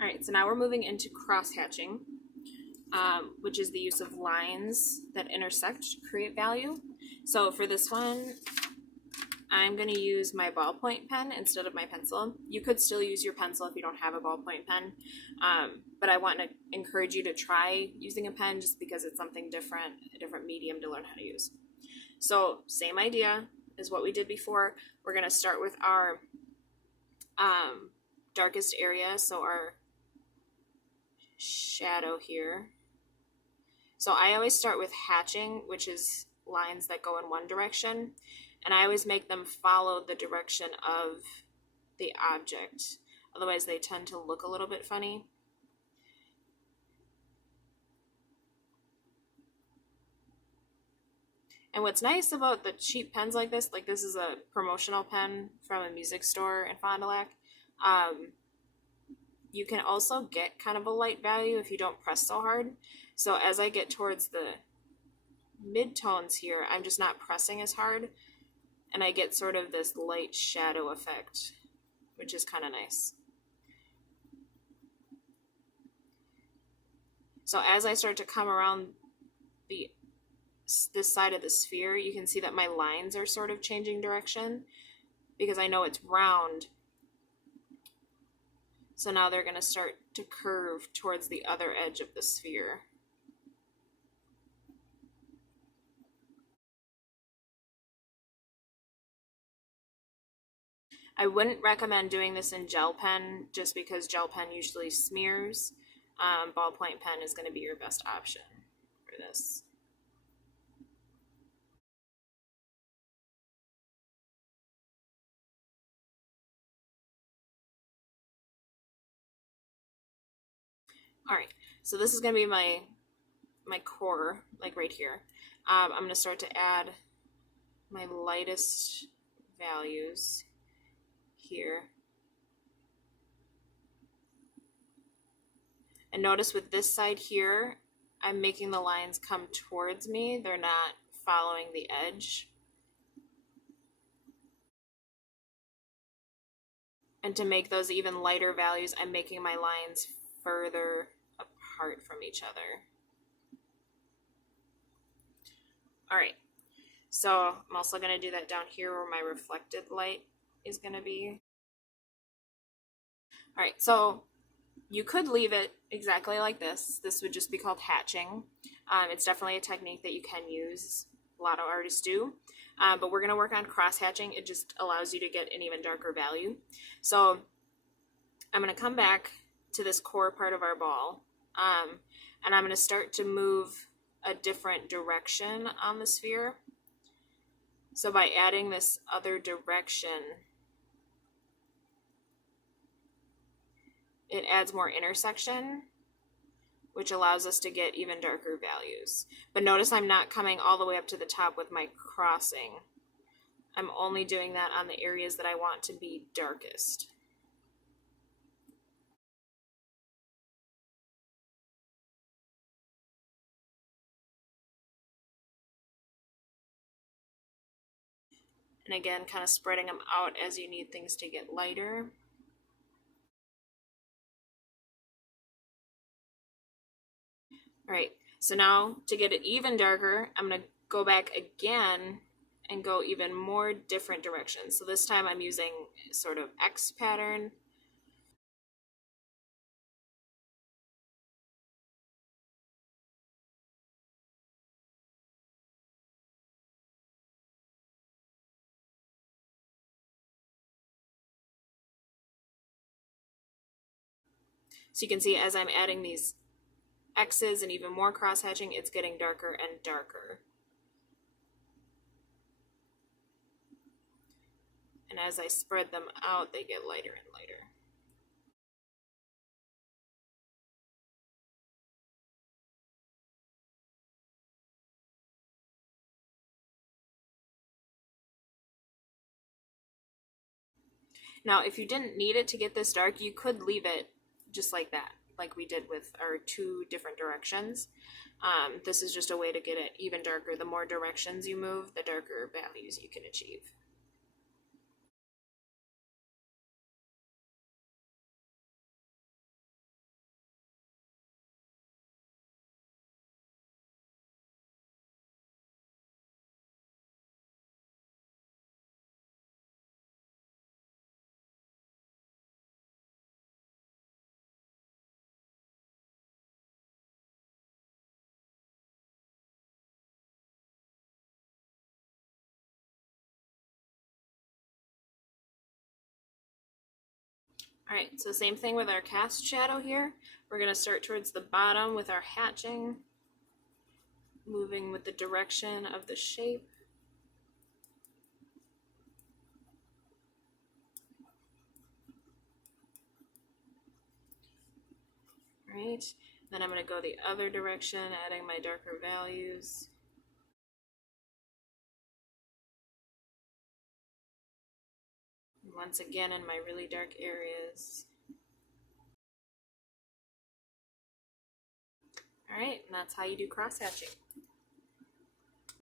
All right, so now we're moving into cross-hatching, which is the use of lines that intersect to create value. So for this one, I'm going to use my ballpoint pen instead of my pencil. You could still use your pencil if you don't have a ballpoint pen, but I want to encourage you to try using a pen just because it's something different, a different medium to learn how to use. So same idea as what we did before. We're going to start with our darkest area, so our shadow here. So I always start with hatching, which is lines that go in one direction, and I always make them follow the direction of the object. Otherwise they tend to look a little bit funny. And what's nice about the cheap pens like this is a promotional pen from a music store in Fond du Lac, you can also get kind of a light value if you don't press so hard. So as I get towards the mid-tones here, I'm just not pressing as hard, and I get sort of this light shadow effect, which is kind of nice. So as I start to come around this side of the sphere, you can see that my lines are sort of changing direction because I know it's round. So now they're going to start to curve towards the other edge of the sphere. I wouldn't recommend doing this in gel pen just because gel pen usually smears. Ballpoint pen is going to be your best option for this. All right, so this is going to be my core, like right here. I'm going to start to add my lightest values here. And notice with this side here, I'm making the lines come towards me. They're not following the edge. And to make those even lighter values, I'm making my lines further apart from each other. All right, so I'm also going to do that down here where my reflected light is going to be. All right, so you could leave it exactly like this. This would just be called hatching. It's definitely a technique that you can use. A lot of artists do. But we're going to work on cross hatching. It just allows you to get an even darker value. So I'm going to come back to this core part of our ball, and I'm going to start to move a different direction on the sphere. So by adding this other direction, it adds more intersection, which allows us to get even darker values. But notice I'm not coming all the way up to the top with my crossing. I'm only doing that on the areas that I want to be darkest. And again, kind of spreading them out as you need things to get lighter. All right, so now to get it even darker, I'm going to go back again and go even more different directions. So this time I'm using sort of X pattern. So you can see as I'm adding these X's and even more cross hatching, it's getting darker and darker. And as I spread them out, they get lighter and lighter. Now, if you didn't need it to get this dark, you could leave it just like that, like we did with our two different directions. This is just a way to get it even darker. The more directions you move, the darker values you can achieve. All right, so same thing with our cast shadow here. We're going to start towards the bottom with our hatching, moving with the direction of the shape. All right, then I'm going to go the other direction, adding my darker values. Once again in my really dark areas. All right, and that's how you do cross hatching.